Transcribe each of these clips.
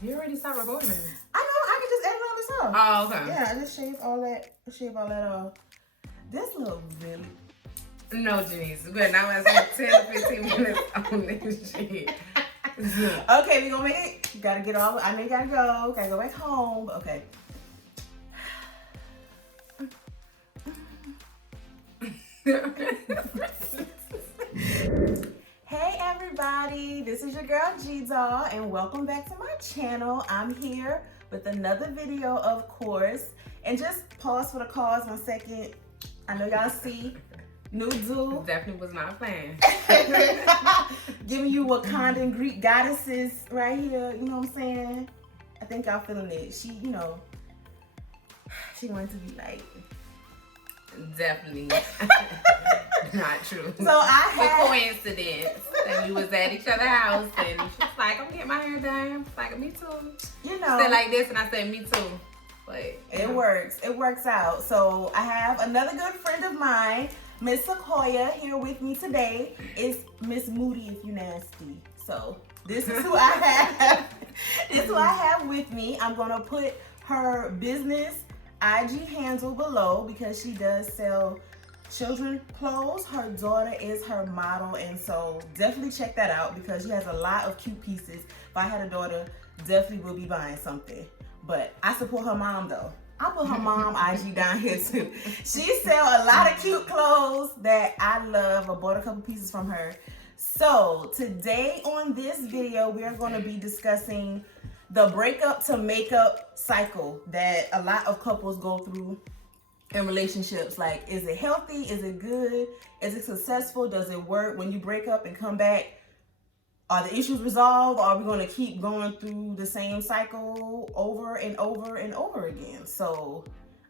You already started recording. I know. I can just edit all this off. Oh, okay. Yeah, I just shave all that off. This look really. No, Janice. Good. Now it's like 10 to 15 minutes on this shit. Okay, we gonna make it. Gotta get all. I know you gotta go. Gotta go back home. Okay. Hey everybody, this is your girl G-Doll and welcome back to my channel. I'm here with another video, of course. And just pause for the cause 1 second. I know y'all see new dude. Definitely was not planned. Giving you Wakandan Greek goddesses right here, you know what I'm saying? I think y'all feeling it. She, you know, she wanted to be like... Definitely not true. So I had... For coincidence. And we was at each other's house and she's like, I'm getting my hair done. Like, me too. You know. She said like this and I said, me too. But it works. It works out. So I have another good friend of mine, Miss Sequoia, here with me today. It's Miss Moody if you nasty. So this is who I have. This is who I have with me. I'm gonna put her business IG handle below because she does sell children clothes. Her daughter is her model, and so definitely check that out because she has a lot of cute pieces. If I had a daughter, definitely would be buying something. But I support her mom though. I'll put her mom IG down here too. She sells a lot of cute clothes that I love. I bought a couple pieces from her. So today on this video, we are going to be discussing the breakup to makeup cycle that a lot of couples go through in relationships. Like, is it healthy? Is it good? Is it successful? Does it work? When you break up and come back, are the issues resolved? Or are we going to keep going through the same cycle over and over and over again? So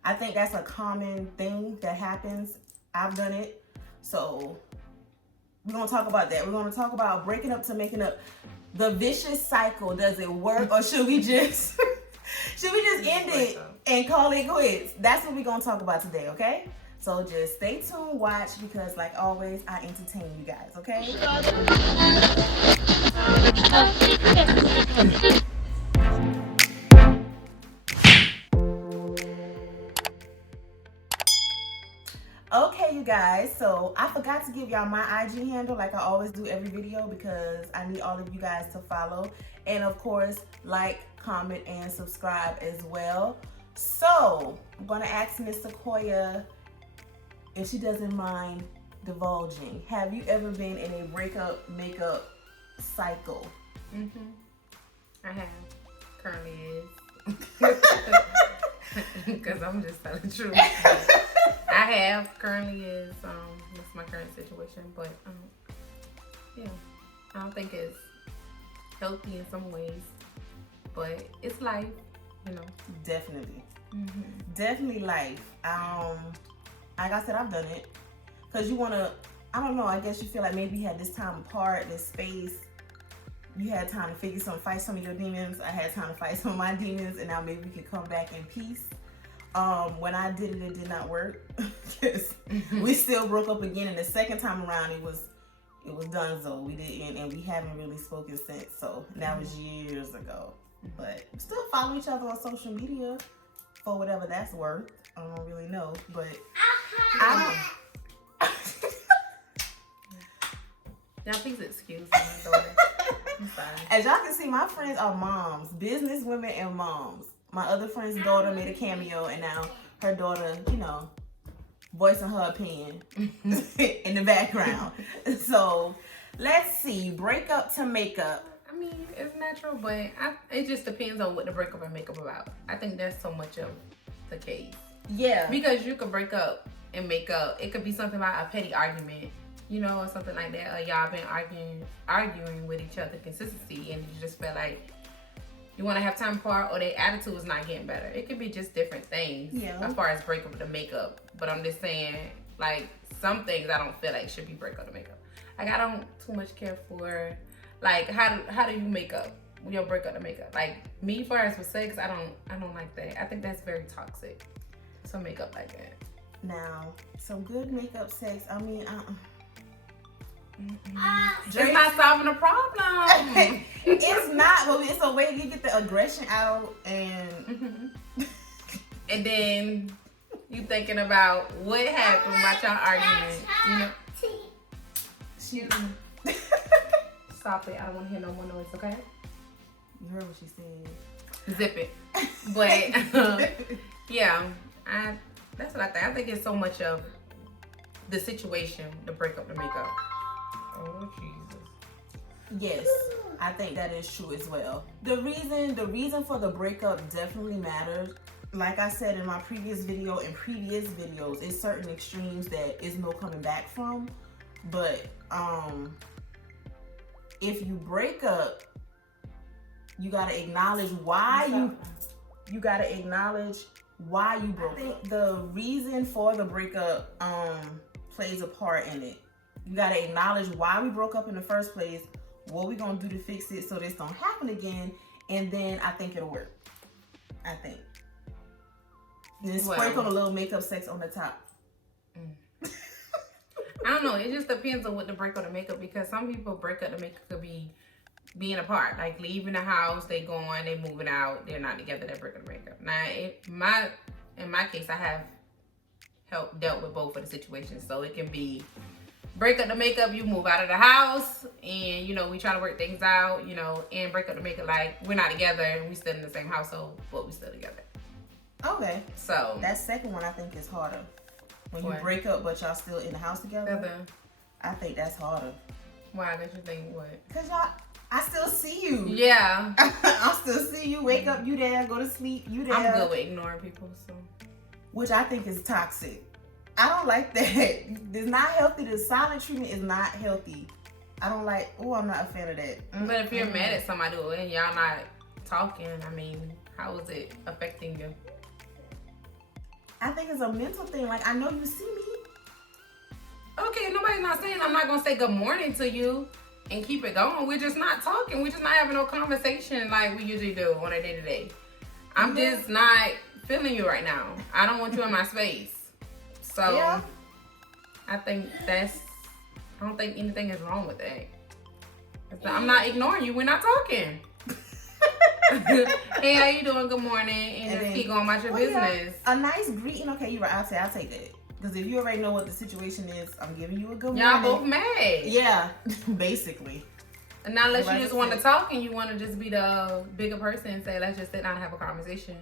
I think that's a common thing that happens. I've done it. So we're going to talk about that. We're going to talk about breaking up to making up. The vicious cycle, does it work, or should we just end it and call it quits? That's what we're gonna talk about today, okay? So just stay tuned, watch, because like always, I entertain you guys, okay? Okay, you guys, so I forgot to give y'all my IG handle like I always do every video because I need all of you guys to follow. And of course, like, comment, and subscribe as well. So, I'm going to ask Miss Sequoia if she doesn't mind divulging. Have you ever been in a breakup makeup cycle? I have. Currently is. Because I'm just telling the truth. I have. Currently is. That's my current situation. But, yeah. I don't think it's healthy in some ways. But it's life, you know. Definitely. Definitely life. Like I said, I've done it. Because you want to, I don't know, I guess you feel like maybe you had this time apart, this space. You had time to fight some of your demons. I had time to fight some of my demons. And now maybe we could come back in peace. When I did it, it did not work. We still broke up again, and the second time around it was done. So we didn't, and we haven't really spoken since. So that was years ago. But still follow each other on social media for whatever that's worth. I don't really know, but Now please excuse my daughter. I'm sorry. As y'all can see, my friends are moms, business women and moms. My other friend's daughter made a cameo, and now her daughter, you know, voicing her opinion in the background. So let's see, breakup to makeup. I mean, it's natural, but it just depends on what the breakup and makeup about. I think that's so much of the case. Yeah. Because you could break up and make up. It could be something about a petty argument, you know, or something like that. Or y'all been arguing with each other consistency, and you just feel like you want to have time apart, or their attitude is not getting better. It could be just different things as far as breakup to makeup. But I'm just saying, like, some things I don't feel like should be breakup to makeup. Like, I don't too much care for, like, how do you make up? Your breakup to makeup. Like, me, far as with sex, I don't like that. I think that's very toxic. So makeup like that. Now, some good makeup sex. I mean, Just not solving the problem. It's not, but it's a way to get the aggression out, and and then you thinking about what happened about y'all argument. You know. Stop it! I don't want to hear no more noise. Okay. You heard what she said. Zip it. But yeah, that's what I think. I think it's so much of the situation, the breakup, the makeup. Oh Jesus. Yes, I think that is true as well. The reason for the breakup definitely matters. Like I said in my previous video and previous videos, it's certain extremes that is no coming back from. But if you break up, you gotta acknowledge why you gotta acknowledge why you broke up. I think the reason for the breakup plays a part in it. You gotta acknowledge why we broke up in the first place, what we gonna do to fix it so this don't happen again, and then I think it'll work. I think. And then sprinkle a little makeup sex on the top. I don't know. It just depends on what the breakup or the makeup, because some people break up the makeup could be being apart, like leaving the house, they going, they moving out, they're not together, they break up the makeup. Now, in my case, I have dealt with both of the situations, so it can be break up the makeup, you move out of the house, and you know we try to work things out, you know, and break up the makeup like we're not together and we still in the same household, but we still together. Okay. So that second one I think is harder. When you break up but y'all still in the house together. I think that's harder. Why? Don't you think what? Cause I still see you. Yeah. I still see you. Wake up, you there. Go to sleep, you there. I'm good with ignoring people, so. Which I think is toxic. I don't like that. It's not healthy. The silent treatment is not healthy. I don't like. Oh, I'm not a fan of that. But if you're mad at somebody and y'all not talking, I mean, how is it affecting you? I think it's a mental thing. Like, I know you see me. Okay, nobody's not saying I'm not gonna say good morning to you and keep it going. We're just not talking. We're just not having no conversation like we usually do on a day-to-day. I'm just not feeling you right now. I don't want you in my space. So yeah. I don't think anything is wrong with that. I'm not ignoring you. We're not talking. Hey, how you doing? Good morning. And just keep going about your business. Yeah, a nice greeting. Okay, you're right. I'll take that. Because if you already know what the situation is, I'm giving you a good morning. Y'all both mad. Yeah, basically. And not unless you just want to talk and you want to just be the bigger person and say, let's just sit down and have a conversation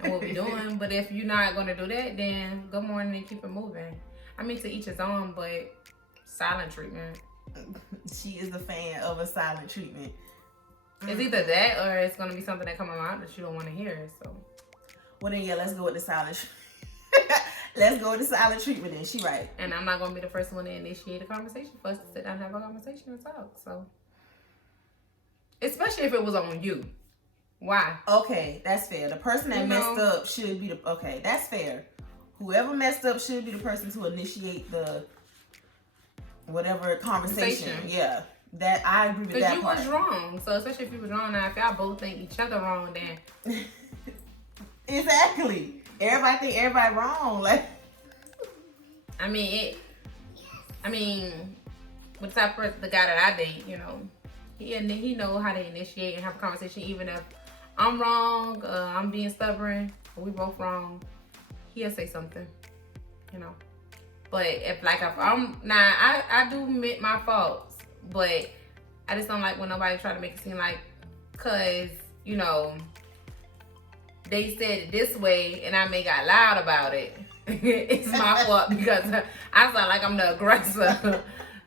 and what we're doing. But if you're not going to do that, then good morning and keep it moving. I mean, to each his own, but silent treatment. She is a fan of a silent treatment. It's either that or it's going to be something that comes out that you don't want to hear. So, well, then, yeah, let's go with the silent Let's go with the silent treatment then. She right. And I'm not going to be the first one to initiate a conversation for us to sit down and have a conversation and talk. So, especially if it was on you. Why? Okay, that's fair. The person that messed up should be okay, that's fair. Whoever messed up should be the person to initiate the whatever conversation. Yeah. That I agree with that part. Because you was wrong. So especially if you was wrong, now if y'all both think each other wrong, then exactly. Everybody think everybody wrong. Like, I mean, with the type of the guy that I date, you know, he know how to initiate and have a conversation. Even if I'm wrong, I'm being stubborn, or we both wrong, he'll say something, you know. But if I'm now, I do admit my faults. But I just don't like when nobody try to make it seem like, cause you know, they said it this way and I got loud about it. It's my fault because I sound like I'm the aggressor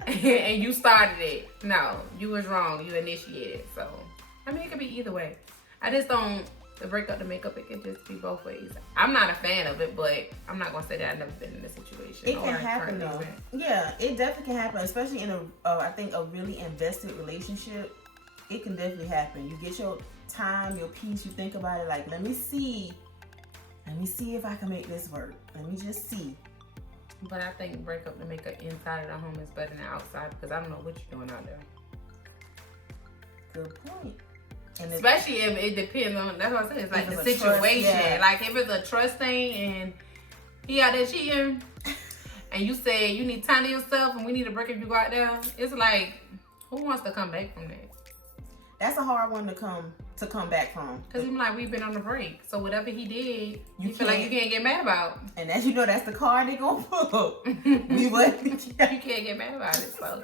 and you started it. No, you was wrong. You initiated. So I mean, it could be either way. I just don't. The break up, the makeup, it could just be both ways. I'm not a fan of it, but I'm not gonna say that I've never been in this situation. It can happen though. Yeah, it definitely can happen, especially in I think a really invested relationship. It can definitely happen. You get your time, your peace. You think about it like, let me see if I can make this work. Let me just see. But I think break up the makeup inside of the home is better than outside because I don't know what you're doing out there. Good point. And especially if it depends on, that's what I said, it's like the situation. Like if it's a trust thing and he out there cheating and you say you need time to yourself and we need a break if you go out there, it's like, who wants to come back from that? That's a hard one to come back from. Because even like we've been on a break, so whatever he did, you feel like you can't get mad about. And as you know, that's the card they gonna pull. You can't get mad about it. So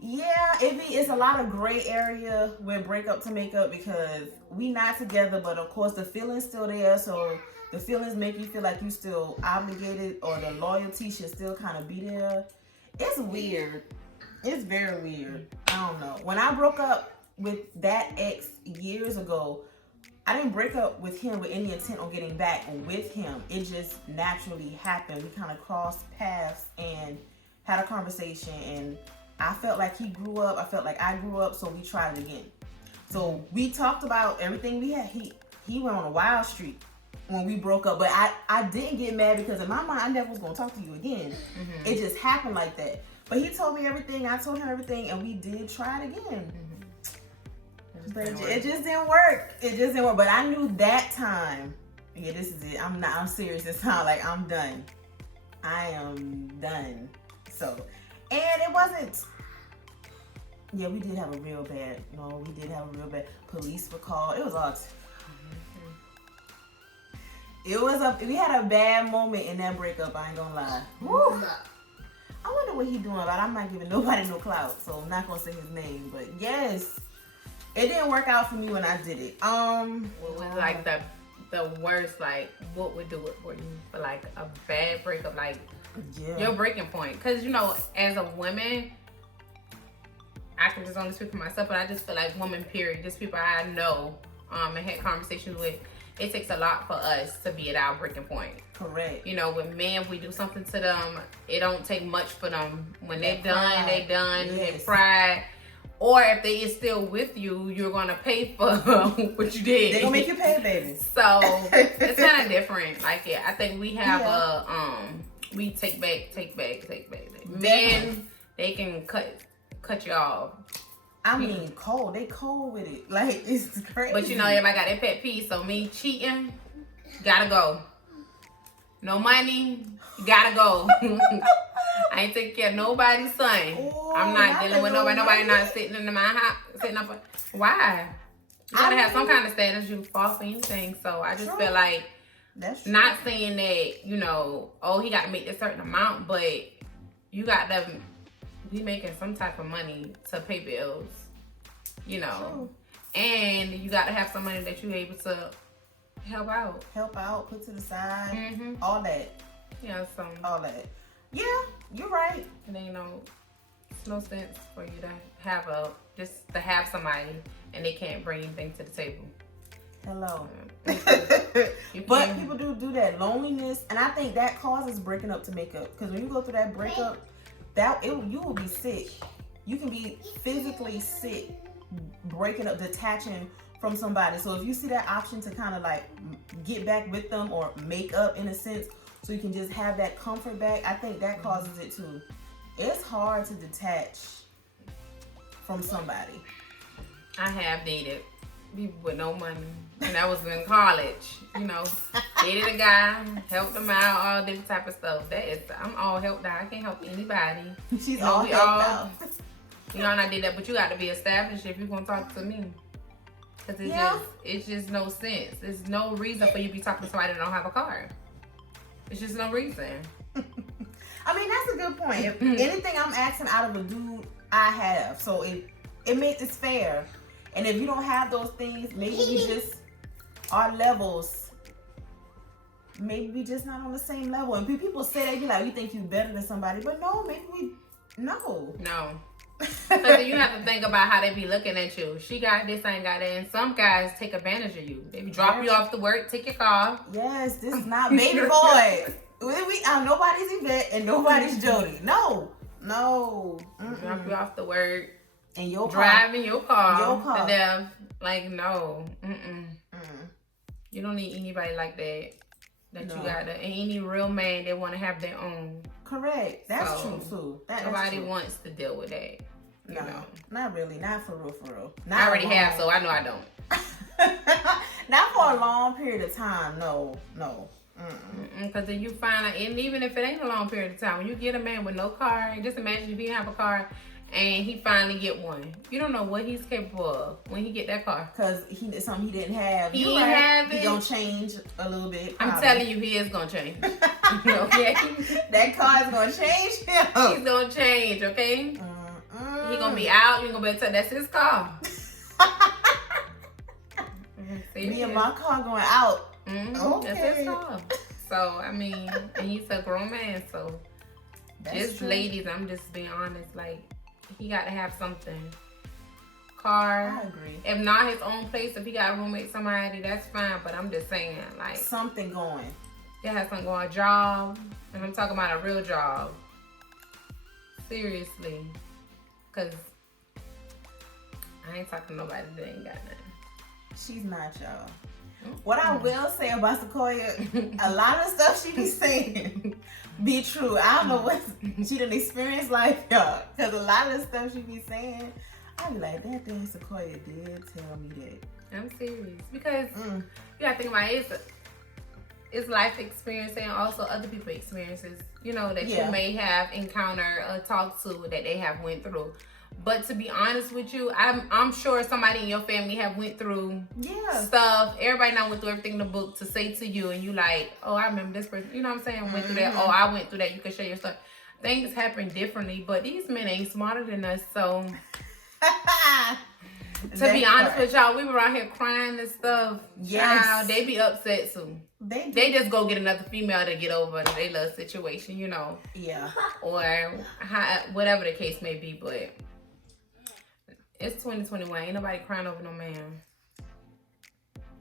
yeah, it's a lot of gray area with breakup to make up because we not together, but of course the feeling's still there. So the feelings make you feel like you still obligated, or the loyalty should still kind of be there. It's weird. It's very weird. I don't know. When I broke up with that ex years ago, I didn't break up with him with any intent on getting back with him. It just naturally happened. We kind of crossed paths and had a conversation, and I felt like he grew up. I felt like I grew up, so we tried it again. So we talked about everything we had. He went on a wild streak when we broke up, but I didn't get mad because in my mind, I never was going to talk to you again. Mm-hmm. It just happened like that. But he told me everything, I told him everything, and we did try it again. Mm-hmm. But it just didn't work. It just didn't work. But I knew that time, yeah, this is it. I'm serious this time. Like, I'm done. I am done. So, and it wasn't, yeah, we did have a real bad, police were called. It was all, we had a bad moment in that breakup, I ain't gonna lie. Woo. I wonder what he doing about it. I'm not giving nobody no clout, so I'm not gonna say his name. But yes, it didn't work out for me when I did it. What was like the worst? Like, what would do it for you for like a bad breakup? Like, your breaking point? Because you know, as a woman, I can just only speak for myself, but I just feel like women, period, just people I know, and had conversations with. It takes a lot for us to be at our breaking point. Correct. You know, with men, if we do something to them, it don't take much for them. When they're done, they done. Yes. They pride. Or if they is still with you, you're gonna pay for what you did. They gonna make you pay, baby. So it's kind of different. Like, yeah, I think we have we take back. Men, they can cut you off. I mean, cold. They cold with it. Like, it's crazy. But you know, everybody got their pet peeve. So me cheating, gotta go. No money, gotta go. I ain't taking care of nobody's son. Ooh, I'm not dealing with nobody. Nobody not sitting in my house, sitting up. Why? You gotta have some kind of status. You fall for anything. So I just feel like, that's true. Not saying that, you know, oh, he got to make a certain amount, but you got to be making some type of money to pay bills, you know. True. And you got to have some money that you're able to help out, put to the side, all that. Yeah, all that. Yeah, you're right. It ain't no sense for you to have somebody and they can't bring anything to the table. Hello. But people do that. Loneliness, and I think that causes breaking up to make up. Because when you go through that breakup, you will be sick. You can be physically sick, breaking up, detaching from somebody. So if you see that option to kind of like get back with them or make up in a sense, so you can just have that comfort back, I think that causes it too. It's hard to detach from somebody. I have dated people with no money, and I was in college, you know. Dated a guy, helped him out, all different type of stuff. I'm all helped out. I can't help anybody. She's all helped out. You know, and I did that, but you got to be established if you're going to talk to me. Because it's just no sense. There's no reason for you to be talking to somebody that don't have a car. It's just no reason. I mean, that's a good point. If anything I'm asking out of a dude, I have. So it makes it fair. And if you don't have those things, maybe we just, our levels, maybe we just not on the same level. And people say that, you like, you think you better than somebody, but no, maybe no. Because you have to think about how they be looking at you. She got this, I ain't got that. And some guys take advantage of you. They be drop you off to work, take your car. Yes, this is not baby boy. Nobody's Yvette and nobody's Jody. No. Drop you off to work. And your car. Driving your car. To them. Like, no. You don't need anybody like that. You gotta. And any real man, they want to have their own. Correct. That's true too. Nobody wants to deal with that. No, not really. Not for real. I already have, so I know I don't. Not for a long period of time. No. Because then you find out, and even if it ain't a long period of time, when you get a man with no car, and just imagine if he have a car and he finally get one, you don't know what he's capable of when he get that car. Because it's something he didn't have. He didn't have it. He gonna change a little bit. Probably. I'm telling you, he is gonna change. Okay? That car is gonna change him. He's gonna change, okay? He gonna be out. You gonna be able to tell that's his car. Me and my car going out. Okay. That's his car. So, I mean, and he's a grown man, so that's just true. Ladies, I'm just being honest, like, he got to have something. Car. I agree. If not his own place, if he got a roommate, somebody, that's fine, but I'm just saying, like. Something going. It has something going, a job, and I'm talking about a real job. Seriously. Because I ain't talking to nobody that ain't got nothing. She's not, y'all. What I will say about Sequoia, a lot of stuff she be saying be true. I don't know what she done experienced life, y'all. Because a lot of stuff she be saying, I be like, that thing Sequoia did tell me that. I'm serious. Because you gotta think about it's life experience and also other people's experiences, you know, that you may have encountered or talked to that they have went through. But to be honest with you, I'm sure somebody in your family have went through stuff. Everybody now went through everything in the book to say to you, and you like, oh, I remember this person. You know what I'm saying? Went through that. Oh, I went through that. You can share your story. Things happen differently, but these men ain't smarter than us. So to be honest with y'all, we were out here crying and stuff. Yes, child, they be upset soon. They just go get another female to get over their little situation, you know. Yeah. Or whatever the case may be, but. It's 2021. Ain't nobody crying over no man.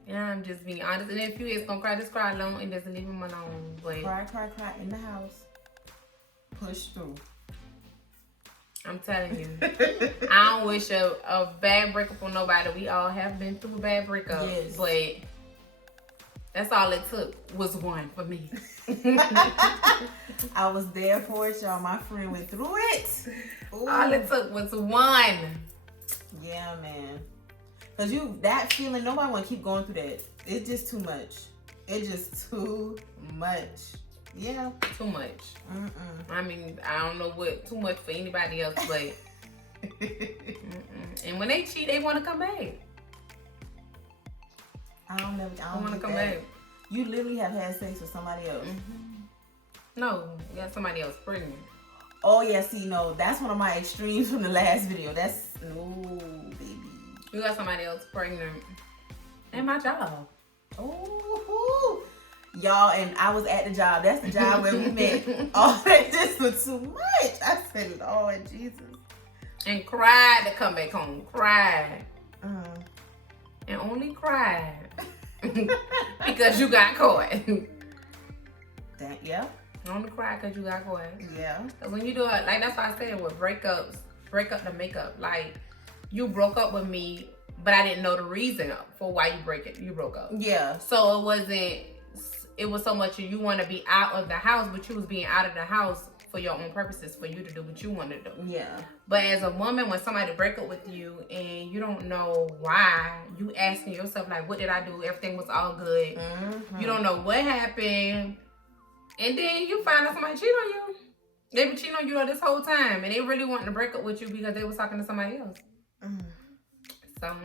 Yeah, I'm just being honest. And if you is gonna cry, just cry alone and just leave him alone. But cry in the house. Push through. I'm telling you. I don't wish a bad breakup on nobody. We all have been through a bad breakup. Yes. But that's all it took was one for me. I was there for it, y'all. My friend went through it. Ooh. All it took was one. Yeah, man. Cause that feeling, nobody want to keep going through that. It's just too much. It's just too much. Yeah. Too much. I mean, I don't know what too much for anybody else, but. And when they cheat, they want to come back. I don't want to come back. You literally have had sex with somebody else. No, you got somebody else pregnant. Oh yeah, see, no, that's one of my extremes from the last video. That's no, baby. You got somebody else pregnant. And my job. Oh, y'all, and I was at the job. That's the job where we met. Oh, that just was too much. I said, Lord Jesus. And cried to come back home. Cried. And only cried. Because you got caught. Yeah. Only cry because you got caught. Yeah. When you do it, like that's why I said with breakups, break up the makeup. Like you broke up with me, but I didn't know the reason for why you broke up. Yeah. So it was so much you want to be out of the house, but you was being out of the house for your own purposes, for you to do what you want to do. Yeah. But as a woman, when somebody break up with you and you don't know why, you asking yourself like, what did I do? Everything was all good. You don't know what happened. And then you find out somebody cheat on you. They been cheating on you all this whole time. And they really wanting to break up with you because they was talking to somebody else. So,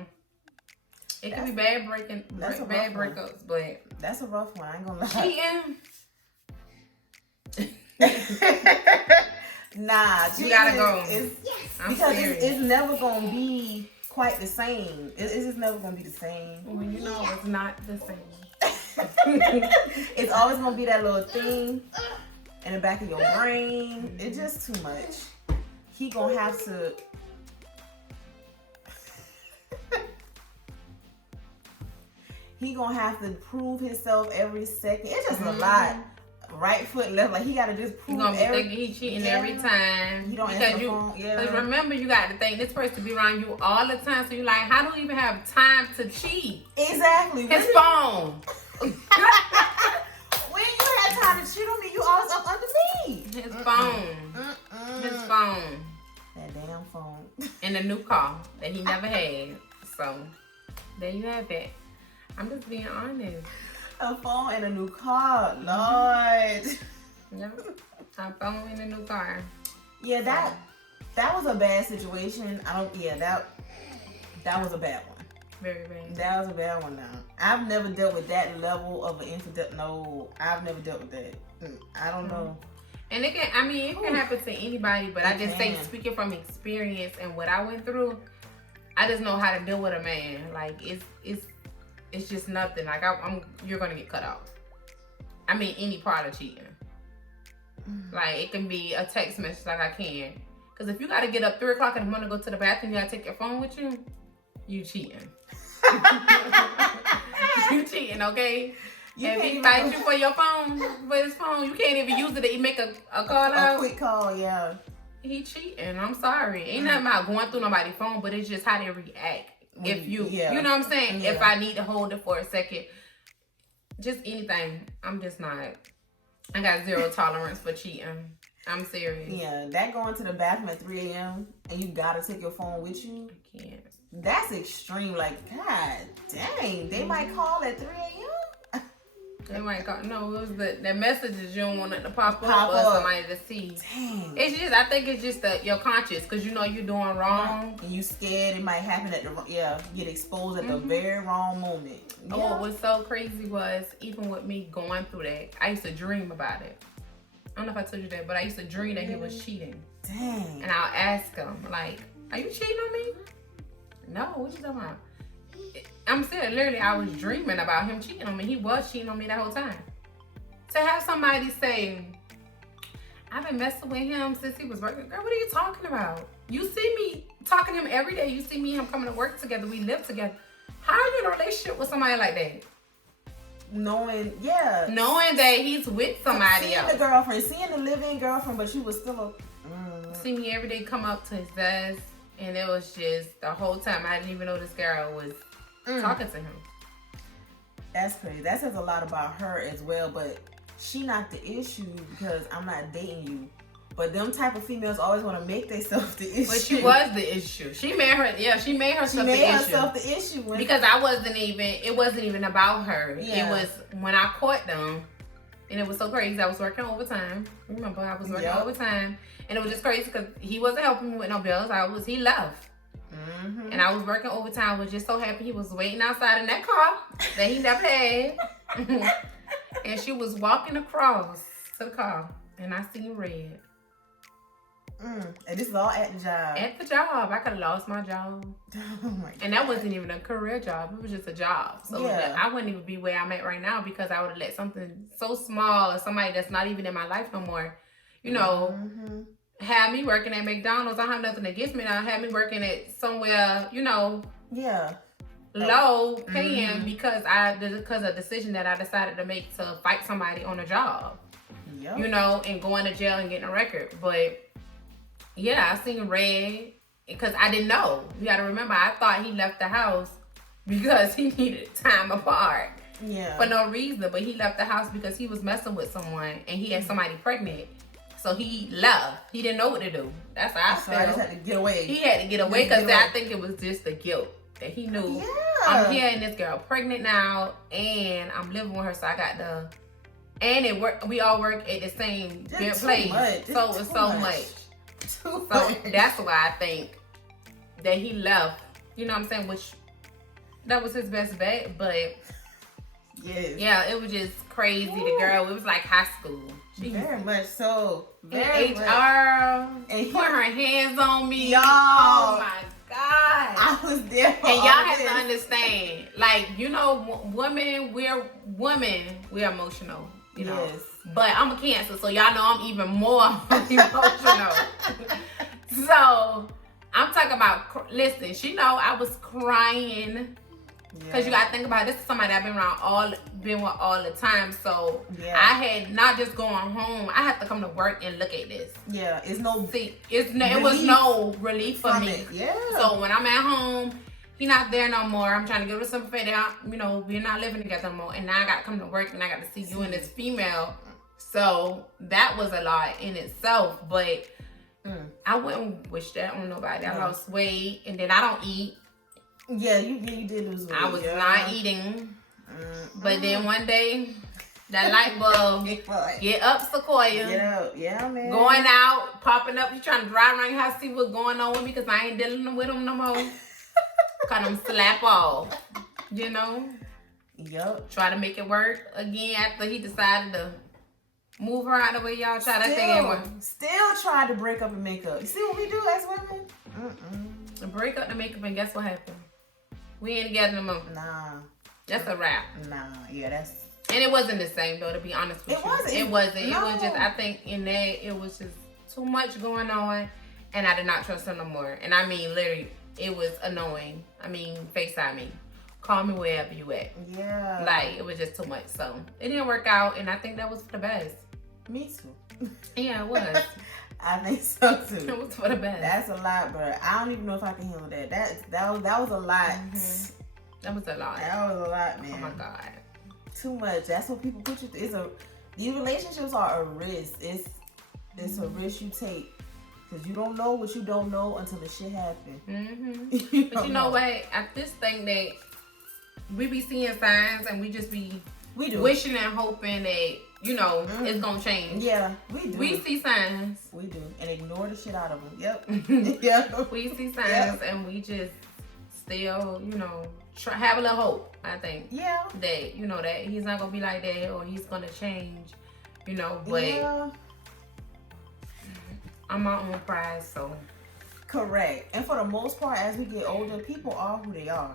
it can be bad breakups, but... That's a rough one, I ain't gonna lie. Cheating? Nah, you gotta go. Because it's never gonna be quite the same. It's just never gonna be the same. Well, you know it's not the same. It's always gonna be that little thing in the back of your brain. It's just too much. He gonna have to prove himself every second. It's just a lot. Right foot, left, like he gotta just prove. He gonna be thinking he cheating every time. He don't answer the phone. Because remember, you got to think this person be around you all the time. So you're like, how do you even have time to cheat? Exactly. His phone. When you had time to cheat on me, you always up under me. His phone. His phone. That damn phone. And a new car that he never had. So there you have it. I'm just being honest. A phone and a new car, Lord. Yep. A phone and a new car. Yeah, that was a bad situation. That was a bad one. Very bad. That was a bad one now. I've never dealt with that level of an incident. No, I've never dealt with that. I don't know. And it can happen to anybody, but I just say, speaking from experience and what I went through, I just know how to deal with a man. Like, it's just nothing. Like, you're going to get cut off. I mean, any part of cheating. Like, it can be a text message like I can. Because if you got to get up 3 o'clock in the morning to go to the bathroom, you got to take your phone with you, you cheating. You cheating, okay? If he fights you for your phone, for his phone, you can't even use it to make a call out. A quick call, yeah. He cheating. I'm sorry. Ain't nothing about going through nobody's phone, but it's just how they react. If you know what I'm saying? Yeah. If I need to hold it for a second, just anything. I'm just not. I got 0 tolerance for cheating. I'm serious. Yeah, that going to the bathroom at 3 a.m. and you gotta take your phone with you. I can't. That's extreme. Like, God dang, they might call at 3 a.m. They might call. No, it was the messages you don't want it to pop up for somebody to see. Dang. It's just, I think it's just your conscience, because you know you're doing wrong. And you scared it might happen at get exposed at the very wrong moment. Yeah. What was so crazy was, even with me going through that, I used to dream about it. I don't know if I told you that, but I used to dream that he was cheating. Dang. And I'll ask him, like, are you cheating on me? No, what you talking about? I'm saying, literally, I was dreaming about him cheating on me. He was cheating on me that whole time. To have somebody say, I've been messing with him since he was working. Girl, what are you talking about? You see me talking to him every day. You see me and him coming to work together. We live together. How are you in a relationship with somebody like that? Knowing that he's with somebody else. Seeing the girlfriend, seeing the live-in girlfriend, but you was still See me every day come up to his desk, and it was just the whole time I didn't even know this girl was talking to him. That's crazy. That says a lot about her as well, but she not the issue because I'm not dating you. But them type of females always want to make themselves the issue. But she was the issue. She made herself the issue. Because it wasn't even about her. Yeah. It was when I caught them, and it was so crazy. I was working overtime. Remember, I was working overtime. And it was just crazy because he wasn't helping me with no bills. He left. Mm-hmm. And I was working overtime. I was just so happy he was waiting outside in that car that he never had. And she was walking across to the car, and I seen red. And this is all at the job. At the job. I could have lost my job. Oh my God. And that wasn't even a career job. It was just a job. So I wouldn't even be where I'm at right now because I would have let something so small or somebody that's not even in my life no more, have me working at McDonald's. I have nothing against me now. Have me working at somewhere, low paying because of a decision that I decided to make to fight somebody on a job. Yep. And going to jail and getting a record. But yeah, I seen red because I didn't know. You got to remember, I thought he left the house because he needed time apart. Yeah. For no reason, but he left the house because he was messing with someone and he had somebody pregnant. So he left. He didn't know what to do. That's how I felt. I just had to get away. He had to get away because I think it was just the guilt that he knew. Yeah. I'm here and this girl pregnant now and I'm living with her, so I got the. And we all work at the same place. So it was so much. So that's why I think that he left. You know what I'm saying? Which that was his best bet, but yeah, it was just crazy. Ooh. The girl, it was like high school. Very much so. Very HR and put her hands on me. Y'all. Oh my God. I was there. And y'all have to understand, like, women, we're emotional. Yes. But I'm a Cancer, so y'all know I'm even more emotional. So I'm talking about, listen, she know I was crying. Because you got to think about it, this is somebody I've been with all the time. So I had not just going home, I have to come to work and look at this. Yeah, it was no relief for me. Yeah. So when I'm at home, he not there no more. I'm trying to give her some sympathy out. We're not living together no more. And now I got to come to work and I got to see you and this female. So that was a lot in itself. But I wouldn't wish that on nobody. I lost weight and then I don't eat. Yeah, you did lose weight. I was not eating But then one day, that light bulb get up, Sequoia. Yeah, man. Going out, popping up. You trying to drive around your house, see what's going on with me, because I ain't dealing with them no more. Cut them slap off. You know? Yup. Try to make it work again after he decided to move her out of the way y'all try that thing anyway. Still tried to break up and make up. You see what we do as women? Break up the makeup, and guess what happened? We ain't together no more. Nah. That's a wrap. Nah, yeah, that's... And it wasn't the same, though, to be honest with you. It wasn't. No. It was just, I think in that, it was just too much going on, and I did not trust her no more. And I mean, literally, it was annoying. I mean, FaceTime me. Call me wherever you at. Yeah. Like, it was just too much. So, it didn't work out, and I think that was for the best. Me too. Yeah, it was. I think so too. It was for the best. That's a lot, bro. I don't even know if I can handle that. That was a lot. That was a lot. That was a lot, man. Oh my God. Too much. That's what people put you through. These relationships are a risk. It's a risk you take. Because you don't know what you don't know until the shit happens. But you know what? I just think that we be seeing signs, and we just be wishing and hoping that, you know, it's going to change. Yeah, we do. We see signs. We do. And ignore the shit out of them. Yep. Yep. We see signs, and we just still, you know, have a little hope, I think. Yeah. That, you know, that he's not going to be like that, or he's going to change, you know. But I'm my own prize, so. Correct. And for the most part, as we get older, people are who they are.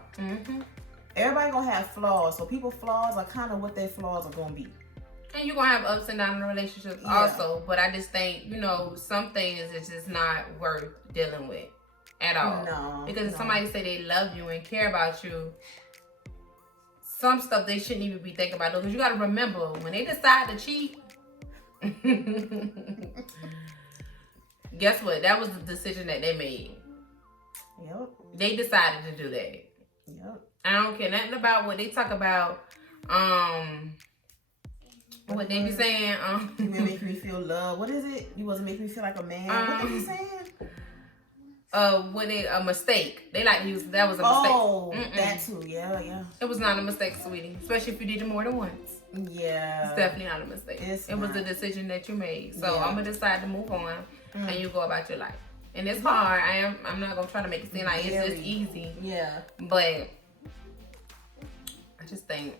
Everybody gonna have flaws, so people's flaws are kind of what their flaws are gonna be. And you're gonna have ups and downs in relationships also, but I just think, you know, some things is just not worth dealing with at all. No. Because if somebody say they love you and care about you, some stuff they shouldn't even be thinking about. Because you gotta remember, when they decide to cheat, guess what? That was the decision that they made. Yep. They decided to do that. Yep. I don't care nothing about what they talk about. What they be saying. You make me feel love. What is it? You wasn't making me feel like a man. What they be saying? A mistake. They like to use that was a mistake. Oh, that too. Yeah, yeah. It was not a mistake, sweetie. Especially if you did it more than once. Yeah. It's definitely not a mistake. It was a decision that you made. So I'm gonna decide to move on, and you go about your life. And it's hard. I'm not gonna try to make it seem like it's just easy. Yeah. But I just think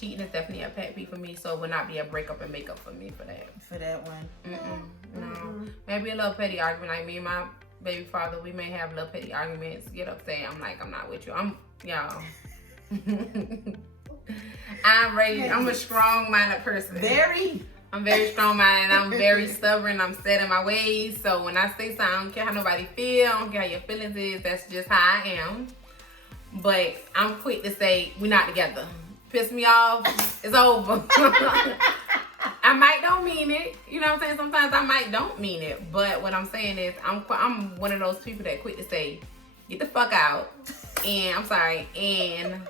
cheating is definitely a pet peeve for me, so it would not be a breakup and makeup for me for that. For that one. No. Maybe a little petty argument, like me and my baby father, we may have little petty arguments, get upset. I'm like, I'm not with you. Y'all. I'm a strong-minded person. I'm very strong-minded. I'm very stubborn. I'm set in my ways. So when I say something, I don't care how nobody feel. I don't care how your feelings is. That's just how I am. But I'm quick to say, we're not together. Piss me off, it's over. I might don't mean it. You know what I'm saying? Sometimes I might don't mean it. But what I'm saying is, I'm one of those people that quick to say, get the fuck out. And I'm sorry. And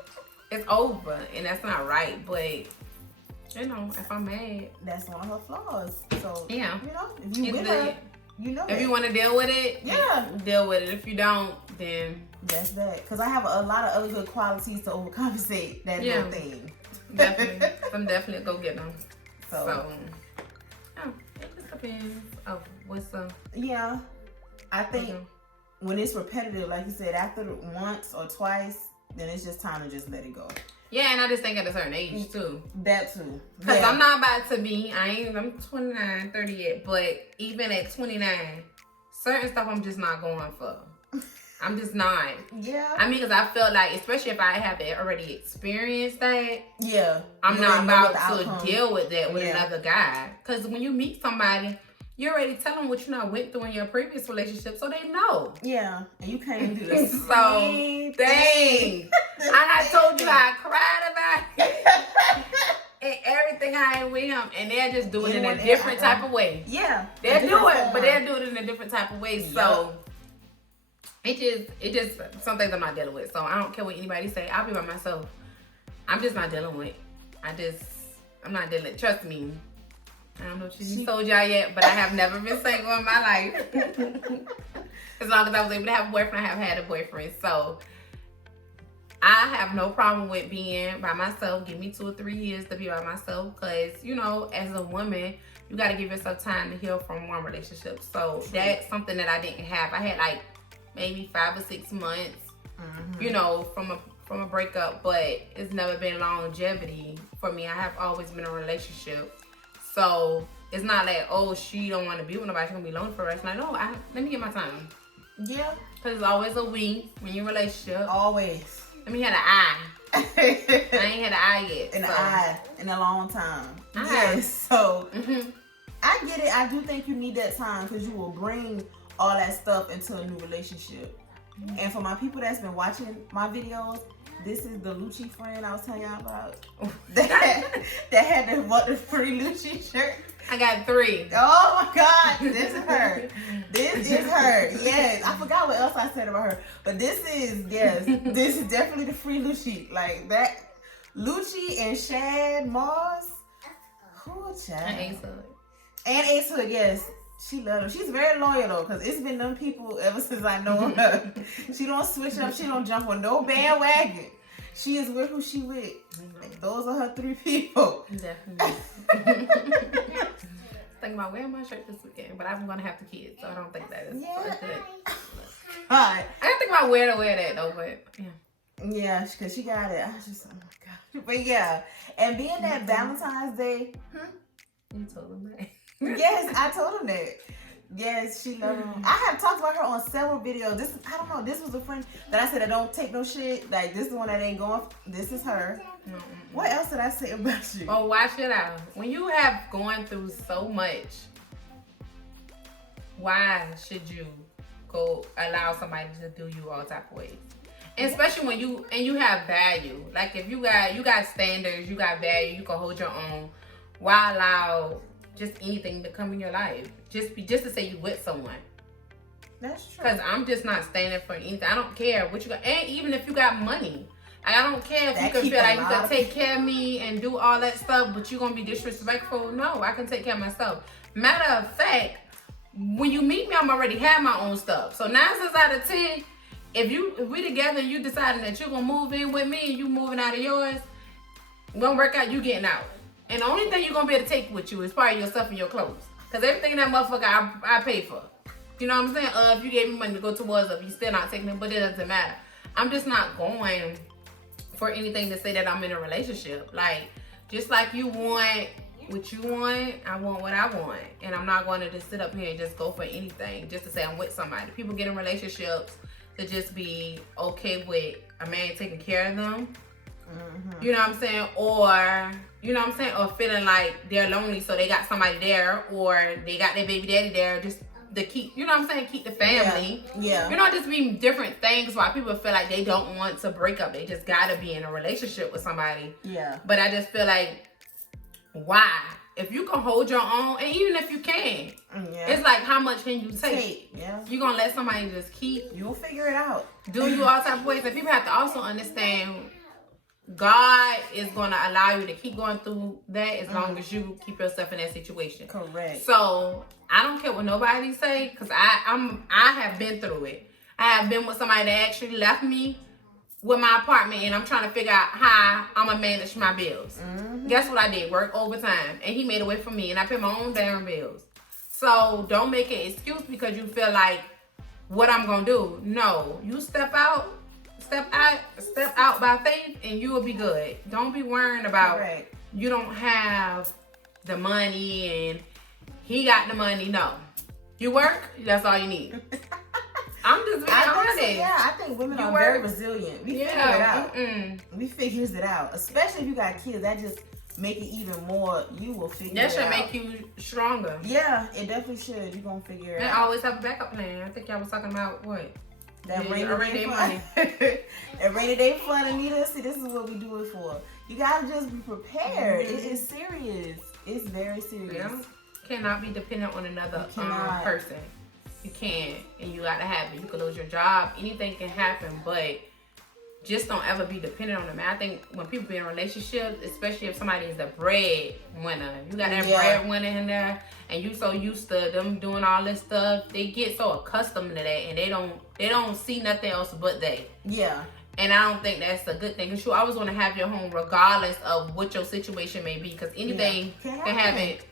it's over. And that's not right. But, you know, if I'm mad. That's one of her flaws. So, yeah. You know, if you with her, you know if you want to deal with it, deal with it. If you don't, then... That's that. Because I have a lot of other good qualities to overcompensate that little thing. Definitely. I'm definitely go get them. So it just depends of what's up. Yeah. I think when it's repetitive, like you said, after once or twice, then it's just time to just let it go. Yeah, and I just think at a certain age too. That too. Because I'm not about to be, I'm 29, 30 yet, but even at 29, certain stuff I'm just not going for. I'm just not. Yeah. I mean, because I felt like, especially if I have already experienced that. Yeah. I'm not about to deal with that with another guy. Because when you meet somebody, you already tell them what you went through in your previous relationship, so they know. Yeah. And you can't do the same thing. And I told you I cried about it. And everything I ain't with him. And they're just doing it in a different type of way. Yeah. They'll do it, but they'll do it in a different type of way. So... It just some things I'm not dealing with. So I don't care what anybody say. I'll be by myself. I'm just not dealing with. I'm not dealing. Trust me. I don't know if she told y'all yet, but I have never been single in my life. As long as I was able to have a boyfriend, I have had a boyfriend. So I have no problem with being by myself. Give me 2 or 3 years to be by myself, because you know, as a woman, you got to give yourself time to heal from one relationship. So that's something that I didn't have. I had like maybe 5 or 6 months, you know, from a breakup, but it's never been longevity for me. I have always been in a relationship, so it's not like, oh, she don't want to be with nobody, she's gonna be lonely for the rest. Like, no, let me get my time. Yeah, because it's always a we when you're in a relationship. Always. Let me have an I. I ain't had an eye yet. An eye in a long time. Yes. So I get it. I do think you need that time, because you will bring all that stuff into a new relationship. And for my people that's been watching my videos, this is the Lucci friend I was telling y'all about. that had the free Lucci shirt. I got 3. Oh my God, this is her. This is her. Yes, I forgot what else I said about her, but this is definitely the free Lucci. Like that, Lucci and Shad Moss. Who child? And Ace Hood, yes. She love her. She's very loyal though, because it's been them people ever since I know her. She don't switch up. She don't jump on no bandwagon. She is with who she with. Like, those are her 3 people. Definitely. Thinking about wearing my shirt this weekend, but I'm gonna have the kids, so I don't think that is good. Alright. I gotta think about where to wear that though, but yeah. Yeah, because she got it. I just, oh my God. But yeah, and being that Valentine's Day. You told them that. Yes, I told him that. Yes, she loved him. I have talked about her on several videos. I don't know. This was a friend that I said I don't take no shit. Like, this is the one that ain't going. This is her. What else did I say about you? Oh, watch it out. When you have gone through so much, why should you go allow somebody to do you all type of ways? And especially when you have value. Like, if you got standards, you got value, you can hold your own. Why allow just anything to come in your life just to say you with someone? That's true. Because I'm just not standing for anything. I don't care what you got, and even if you got money, I don't care if you can feel like you can take care of me and do all that stuff, but you're gonna be disrespectful. No, I can take care of myself. Matter of fact, when you meet me, I'm already have my own stuff. So 9 times out of 10, if we together and you deciding that you're gonna move in with me and you moving out of yours, it's gonna work out. You getting out. And the only thing you're going to be able to take with you is probably your stuff and your clothes. Because everything that motherfucker I pay for. You know what I'm saying? If you gave me money to go towards it, you still not taking it, but it doesn't matter. I'm just not going for anything to say that I'm in a relationship. Like, just like you want what you want, I want what I want. And I'm not going to just sit up here and just go for anything just to say I'm with somebody. People get in relationships to just be okay with a man taking care of them. You know what I'm saying? Or, you know what I'm saying? Or feeling like they're lonely, so they got somebody there, or they got their baby daddy there just to keep, you know what I'm saying? Keep the family. Yeah. You know, just be different things why people feel like they don't want to break up. They just gotta be in a relationship with somebody. Yeah. But I just feel like, why? If you can hold your own, and even if you can, it's like, how much can you take? Yeah. You gonna let somebody just keep? You'll figure it out. Do you all type of ways. And people have to also understand, God is going to allow you to keep going through that as long as you keep yourself in that situation. Correct. So I don't care what nobody say, because I have been through it. I have been with somebody that actually left me with my apartment, and I'm trying to figure out how I'm going to manage my bills. Guess what I did? Work overtime. And he made a way for me, and I pay my own damn bills. So don't make an excuse because you feel like what I'm going to do. No, you step out by faith, and you will be good. Don't be worrying about you don't have the money and he got the money. No, you work. That's all you need. I'm just being honest. I think women are very resilient. We figure it out. We figures it out. Especially if you got kids, that just make it even more. You will figure it out. That should make you stronger. Yeah, it definitely should. You're gonna figure it out. And always have a backup plan. I think y'all was talking about what? That rainy day fun. That rainy day fun, Anita. See, this is what we do it for. You gotta just be prepared. It is serious. It's very serious. Yeah. Cannot be dependent on another person. You can't, and you gotta have it. You could lose your job. Anything can happen, but just don't ever be dependent on them. I think when people be in relationships, especially if somebody is the breadwinner, you got that breadwinner in there, and you so used to them doing all this stuff, they get so accustomed to that, and they don't see nothing else but they. Yeah. And I don't think that's a good thing, because you always want to have your home regardless of what your situation may be, because anything can have it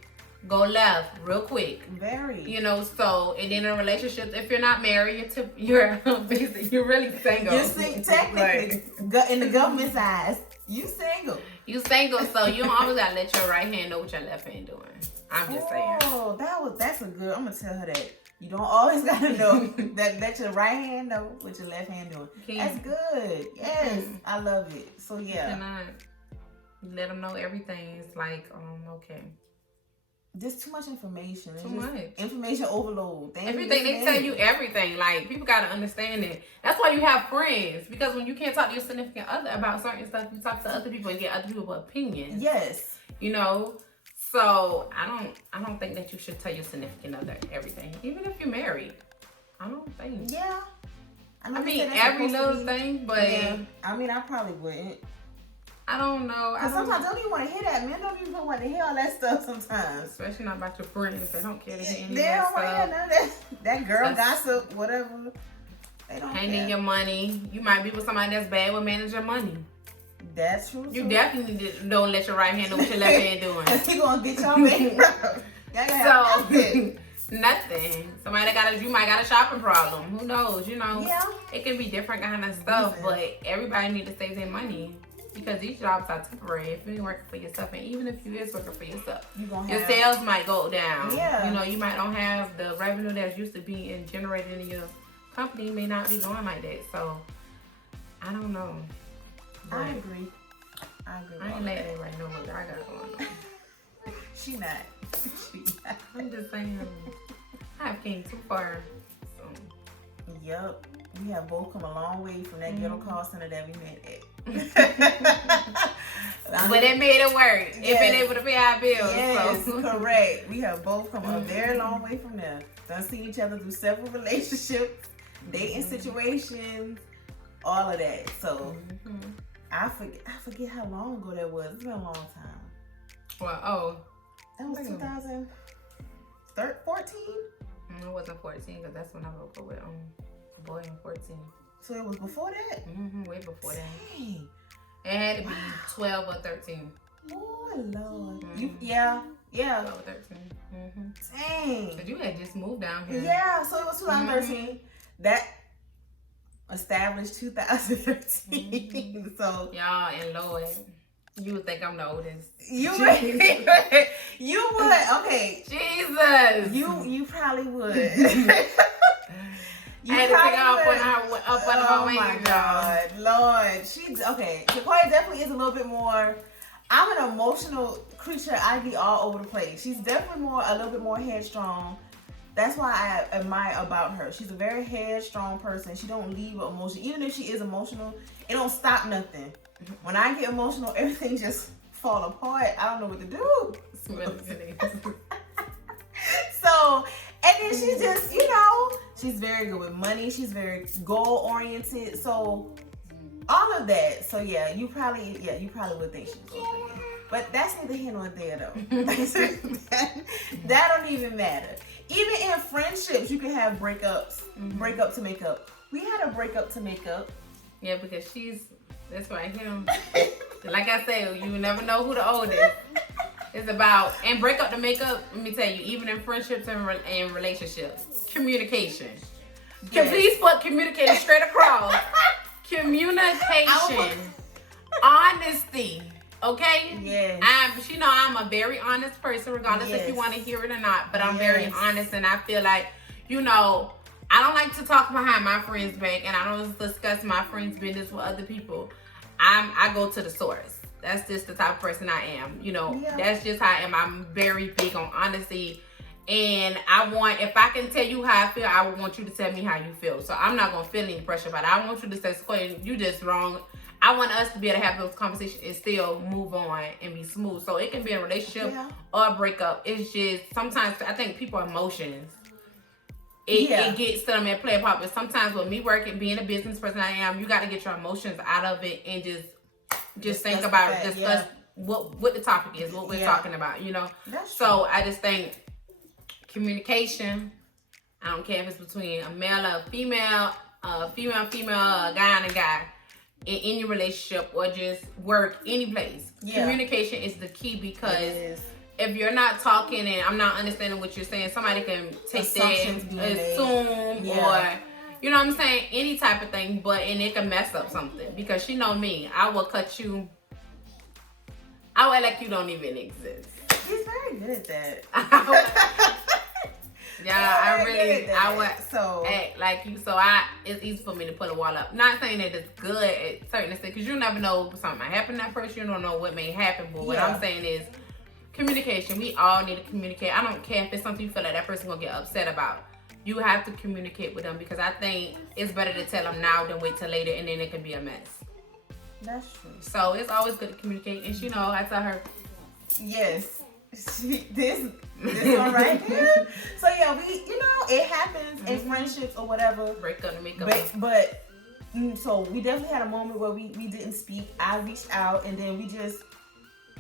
go left real quick. Very. You know, so, and then in relationships, if you're not married, you're really single. You're technically, in the government's eyes, you single. You single, so you always gotta let your right hand know what your left hand doing. I'm just saying. Oh, that's a good. I'm gonna tell her that. You don't always gotta know that. Let your right hand know what your left hand doing. That's good. Yes, I love it. So yeah. You cannot let them know everything. It's like, okay. Just too much information. Too much. Information overload. Everything, they tell you everything. Like, people got to understand it. That's why you have friends. Because when you can't talk to your significant other about certain stuff, you talk to other people and get other people's opinions. Yes. You know? So, I don't think that you should tell your significant other everything. Even if you're married. I don't think. Yeah. I mean, every little thing, but... Yeah. I mean, I probably wouldn't. I don't know. Because sometimes I don't even want to hear that. Men don't even want to hear all that stuff sometimes. Especially not about your friends. They don't care to hear any They of don't want to hear none of that. That girl gossip, whatever. They don't handing care. your money. You might be with somebody that's bad with managing money. That's true. You definitely don't let your right hand know what your left hand doing. He gonna get your man. So nothing. You might got a shopping problem. Who knows? You know. Yeah. It can be different kind of stuff, but everybody need to save their money. Because these jobs are temporary. If you ain't working for yourself, and even if you is working for yourself, your sales might go down. Yeah. You know, you might don't have the revenue that's used to being generated in your company may not be going like that. So, I don't know. But I agree. I ain't letting everybody know what I got going on. She not. I'm just saying, I have came too far. So. Yep. We have both come a long way from that ghetto call center that we met at. But it made it work. Yes. It been able to pay our bills. Yes, so. Correct. We have both come a very long way from there. Done seen each other through several relationships, dating situations, all of that. So I forget how long ago that was. It's been a long time. Well, that was 2014. It wasn't 14 because that's when I broke up with a boy in 14. So it was before that? Way before that. Dang. It had to be 12 or 13. Lord. Yeah. 12 or 13. Dang. Because you had just moved down here. Yeah, so it was 2013. That established 2013. So y'all and Lord, you would think I'm the oldest. You would. You would. Okay. Jesus. You probably would. I had to take up on her Oh my God, Lord. Okay. Sequoia definitely is a little bit more. I'm an emotional creature. I be all over the place. She's definitely a little bit more headstrong. That's why I admire about her. She's a very headstrong person. She don't leave her emotion. Even if she is emotional, it don't stop nothing. When I get emotional, everything just fall apart. I don't know what to do. So, and then she just, she's very good with money. She's very goal oriented. So, all of that. So yeah, you probably would think she's older. But that's neither here nor there though. That don't even matter. Even in friendships, you can have breakups. Break up to make up. We had a breakup to make up. Yeah, because that's right here. Like I said, you never know who the oldest. It's about, and break up to make up, let me tell you, even in friendships and relationships, communication. Yes. Please put communication straight across. Communication. Honesty. Okay? Yes. I'm a very honest person, regardless if you want to hear it or not, but I'm very honest, and I feel like, I don't like to talk behind my friends' back, and I don't discuss my friends' business with other people. I go to the source. That's just the type of person I am. That's just how I am. I'm very big on honesty. And if I can tell you how I feel, I would want you to tell me how you feel. So I'm not going to feel any pressure about it. I want you to say, Sequoia, you just wrong. I want us to be able to have those conversations and still move on and be smooth. So it can be a relationship or a breakup. It's just, sometimes I think people emotions. It gets to them and play a part. But sometimes with me being a business person I am, you got to get your emotions out of it and just think about it. Discuss what the topic is, what we're talking about, That's so true. I just think communication, I don't care if it's between a male or a female, a guy and a guy. in any relationship or just work, any place. Yeah. Communication is the key, because if you're not talking and I'm not understanding what you're saying, somebody can take that, assume, or you know what I'm saying, any type of thing, and it can mess up something. Because she know me, I will cut you. I will act like you don't even exist. He's very good at that. Yeah, I would act like you. So it's easy for me to put a wall up. Not saying that it's good at certain extent, because you never know something might happen to that person. You don't know what may happen. But what I'm saying is communication. We all need to communicate. I don't care if it's something you feel like that person gonna get upset about. You have to communicate with them, because I think it's better to tell them now than wait till later, and then it can be a mess. That's true. So it's always good to communicate. And she know, I tell her, yes. This one right here. So yeah, it happens in friendships or whatever. Break up and make up. But so we definitely had a moment where we didn't speak. I reached out, and then we just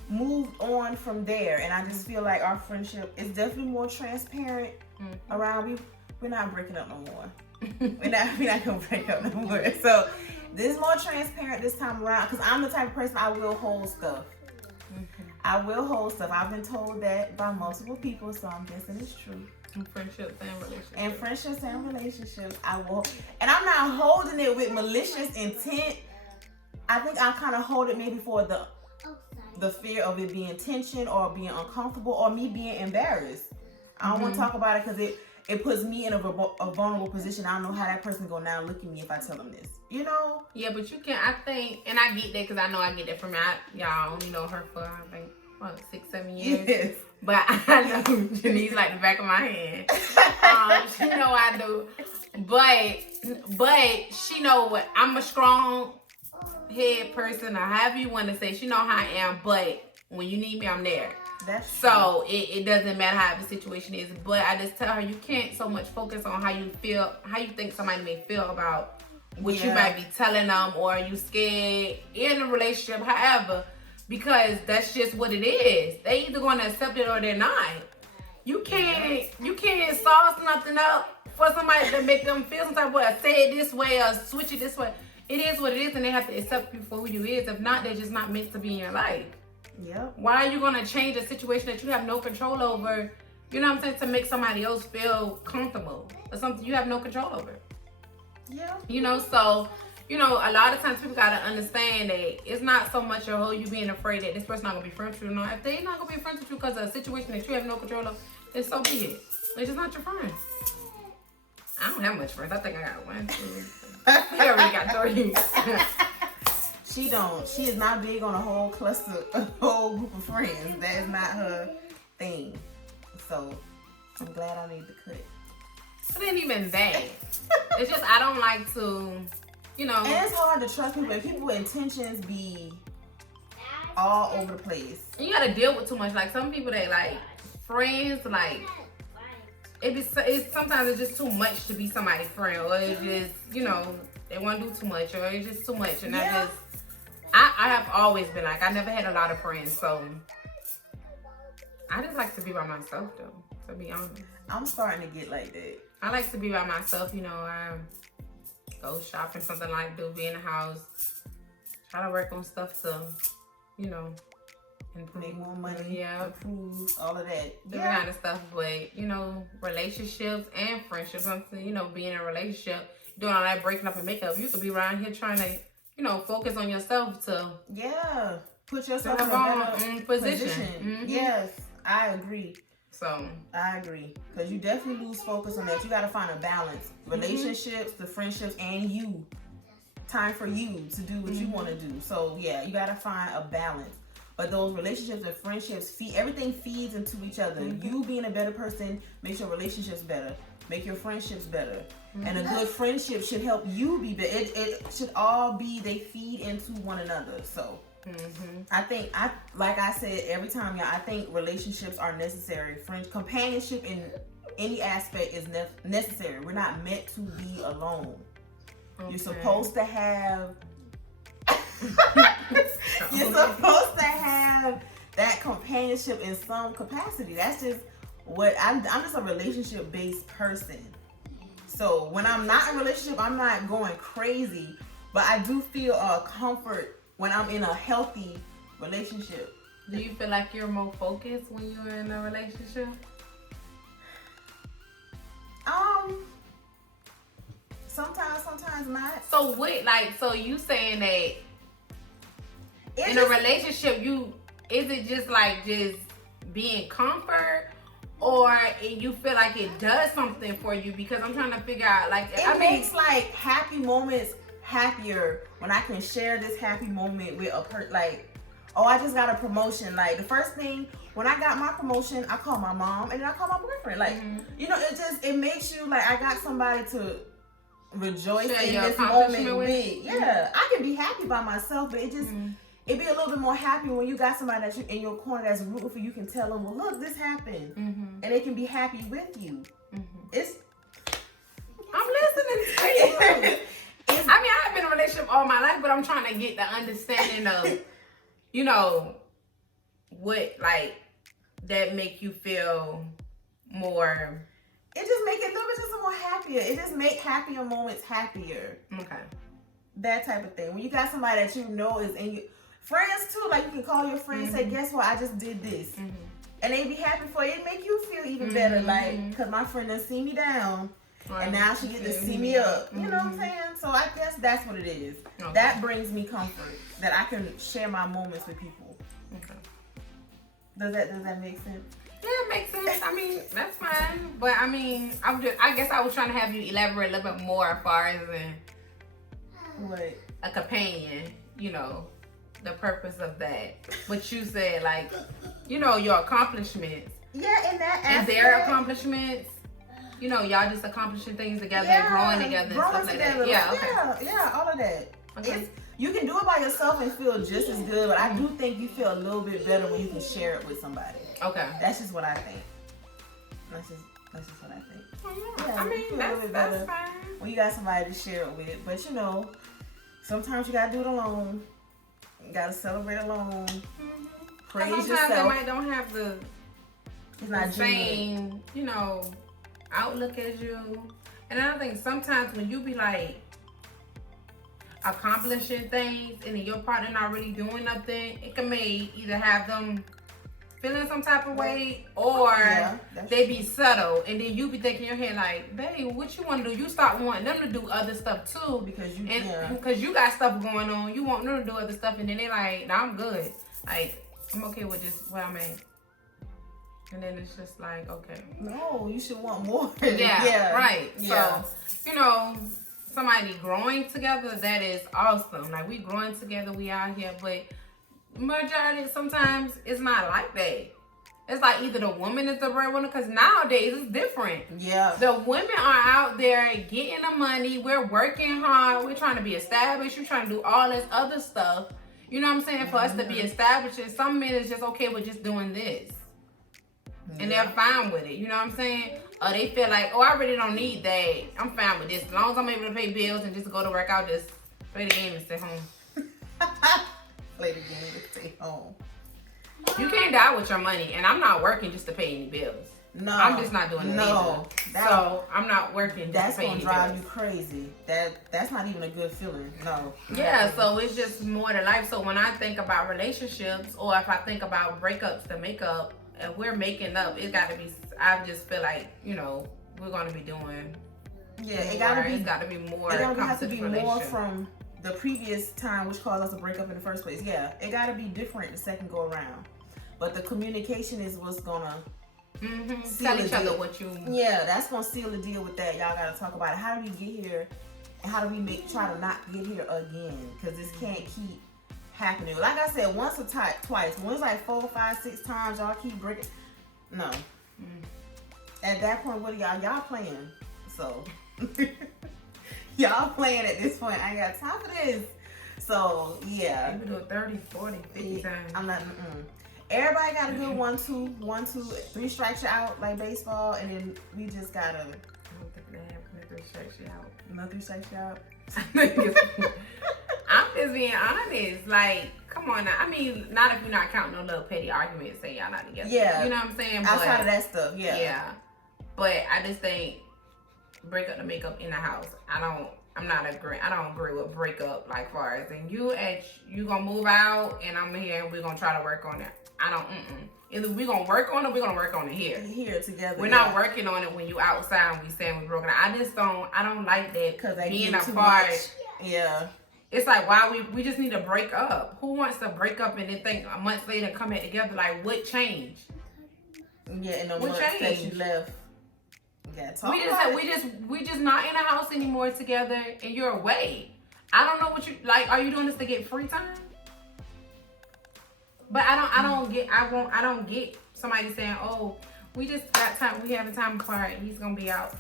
moved on from there. And I just feel like our friendship is definitely more transparent around. We're not breaking up no more. we're not gonna break up no more. So this is more transparent this time around, because I'm the type of person, I will hold stuff. I will hold stuff. I've been told that by multiple people, so I'm guessing it's true. In friendships and relationships. I will. And I'm not holding it with malicious intent. I think I kind of hold it maybe for the fear of it being tension or being uncomfortable or me being embarrassed. I don't want to talk about it because it puts me in a vulnerable position. I don't know how that person gonna now look at me if I tell them this. You know? Yeah, but you can. I think, and I get that because I know I get that from y'all only know her for I think 6-7 years. Yes. But I know Janice like the back of my hand. She know I do. But she know what I'm a strong head person, or however you want to say. She know how I am. But when you need me, I'm there. That's so it doesn't matter how the situation is. But I just tell her you can't so much focus on how you feel, how you think somebody may feel about what you might be telling them, or you scared in a relationship, however, because that's just what it is. They either going to accept it or they're not. You can't sauce nothing up for somebody to make them feel some type of way, or say it this way or switch it this way. It is what it is, and they have to accept you for who you is. If not, they're just not meant to be in your life. Yep. Why are you gonna change a situation that you have no control over? You know what I'm saying? To make somebody else feel comfortable or something you have no control over. Yeah. You know, so a lot of times people gotta understand that it's not so much a whole you being afraid that this person not gonna be friends with you. No, if they're not gonna be friends with you because of a situation that you have no control of, then so be it. It's just not your friend. I don't have much friends. I think I got 1, 2. I already got 3. She don't. She is not big on a whole cluster, a whole group of friends. That is not her thing. So I'm glad I made the cut. It ain't even that. It's just I don't like to, And it's hard to trust people. And people's intentions be all over the place. You gotta deal with too much. Like some people, they like friends. Like it's sometimes it's just too much to be somebody's friend, or it's just they want to do too much, or it's just too much. And I have always been like, I never had a lot of friends, so I just like to be by myself, though, to be honest. I'm starting to get like that. I like to be by myself, I go shopping, something like be in the house, try to work on stuff to, improve. Make more money, improve, all of that. Different kind of stuff, but, relationships and friendships, being in a relationship, doing all that breaking up and makeup, you could be around here trying to focus on yourself to put yourself in a better position. Mm-hmm. Yes, I agree. So I agree, because you definitely lose focus on that. You got to find a balance. Relationships, the friendships, and you. Time for you to do what you want to do. So yeah, you got to find a balance. But those relationships and friendships, everything feeds into each other. You being a better person makes your relationships better. Make your friendships better. And a good friendship should help you be better. It should all be, they feed into one another. So I think, like I said every time, I think relationships are necessary. Companionship in any aspect is necessary. We're not meant to be alone. Okay. You're supposed to have that companionship in some capacity. That's just what I'm just a relationship based person. So when I'm not in a relationship, I'm not going crazy, But I do feel comfort when I'm in a healthy relationship. Do you feel like you're more focused when you're in a relationship? Sometimes not. So what, like, so you saying that in a relationship, is it just like just being comfort, or you feel like it does something for you? Because I'm trying to figure out, like, it makes like happy moments happier when I can share this happy moment with a person. Like, oh, I just got a promotion. Like, the first thing when I got my promotion, I called my mom and then I called my boyfriend. Like, you know, it makes you like, I got somebody to rejoice in this moment with. Yeah, I can be happy by myself, but it just it'd be a little bit more happy when you got somebody that's in your corner that's rooting for you. Can tell them, well, look, this happened, and they can be happy with you. I'm listening to you. I mean, I've been in a relationship all my life, but I'm trying to get the understanding of, you know, what, like, that make you feel more. It just make it a little bit just more happier. It just make happier moments happier. Okay. That type of thing. When you got somebody that you know is in your friends too, like you can call your friend and say, guess what, I just did this. And they be happy for you. It make you feel even better. Like, because my friend done see me down. And now she get to see me up. You know what I'm saying? So I guess that's what it is. Okay. That brings me comfort. That I can share my moments with people. Okay. Does that make sense? Yeah, it makes sense. I mean, that's fine. But I mean, I guess I was trying to have you elaborate a little bit more as far as what? A companion, you know, the purpose of that. But you said, like, you know, your accomplishments. Yeah, in that aspect. And their accomplishments. You know, y'all just accomplishing things together and growing together and stuff like that. Yeah, okay. Yeah, all of that. Okay. You can do it by yourself and feel just as good, but I do think you feel a little bit better when you can share it with somebody. Okay. That's just what I think. That's just what I think. Yeah, I mean, that's fine. When you got somebody to share it with. But you know, sometimes you gotta do it alone. You gotta celebrate alone. Praise sometimes yourself. Sometimes they don't have the same, you know, outlook as you. And I think sometimes when you be like accomplishing things and then your partner not really doing nothing, it can may either have them feeling some type of way, or they be subtle, and then you be thinking in your head like, babe, what you want to do? You start wanting them to do other stuff too, because you got stuff going on. You want them to do other stuff, and then they like, nah, I'm good. Like, I'm okay with just where I'm at. And then it's just like, okay. No, you should want more. Yeah, right. Yeah. So, you know, somebody growing together, that is awesome. Like, we growing together, we out here, but majority sometimes it's not like that. It's like either the woman is the breadwinner, because nowadays it's different. Yeah. The women are out there getting the money. We're working hard. We're trying to be established. You're trying to do all this other stuff. You know what I'm saying? For us to be established, and some men is just okay with just doing this. And they're fine with it. You know what I'm saying? Or they feel like, oh, I really don't need that. I'm fine with this. As long as I'm able to pay bills and just go to work out, just play the game and stay home. Play the game and stay home. You can't die with your money. And I'm not working just to pay any bills. No. I'm just not doing it either. So I'm not working just to pay any bills. That's going to drive you crazy. That's not even a good feeling. No. Yeah, so it's just more to life. So when I think about relationships, or if I think about breakups to make up, and we're making up, it got to be, I just feel like, you know, we're going to be doing it's got to be more. It has to be more from the previous time, which caused us to break up in the first place. Yeah, it got to be different the second go around. But the communication is what's going to tell each other what you... Yeah, that's going to seal the deal with that. Y'all got to talk about it. How do we get here? And how do we try to not get here again? Because this can't keep happening. Like I said, once or twice. When it's like 4, 5, 6 times, y'all keep breaking. No. At that point, what are y'all playing? So y'all playing at this point. I ain't got time for this. So yeah. You can do it 30, 40, 50 times. I'm not. Everybody got a good 1, 2, 1, 2, 3 strikes you out like baseball, and then we just gotta. I don't think they have 3 strikes you out. No 3 strikes you out. I'm just being honest. Like, come on now. I mean, not if you're not counting no little petty arguments saying y'all not together. Yeah. You know what I'm saying? Outside of that stuff, yeah. Yeah. But I just think break up the makeup in the house. I don't agree with break up like far as and you gonna move out and I'm here and we're gonna try to work on it. Either we're gonna work on it or we're gonna work on it here. Here together. We're not working on it when you outside and we saying we're broken up. I don't like that because being apart. Yeah. It's like why we just need to break up. Who wants to break up and then think a month later come back together? Like what changed? Yeah, in the months that you left. We just not in a house anymore together and you're away. I don't know what you like. Are you doing this to get free time? But I don't get somebody saying, oh, we just got time, we having time apart, he's gonna be out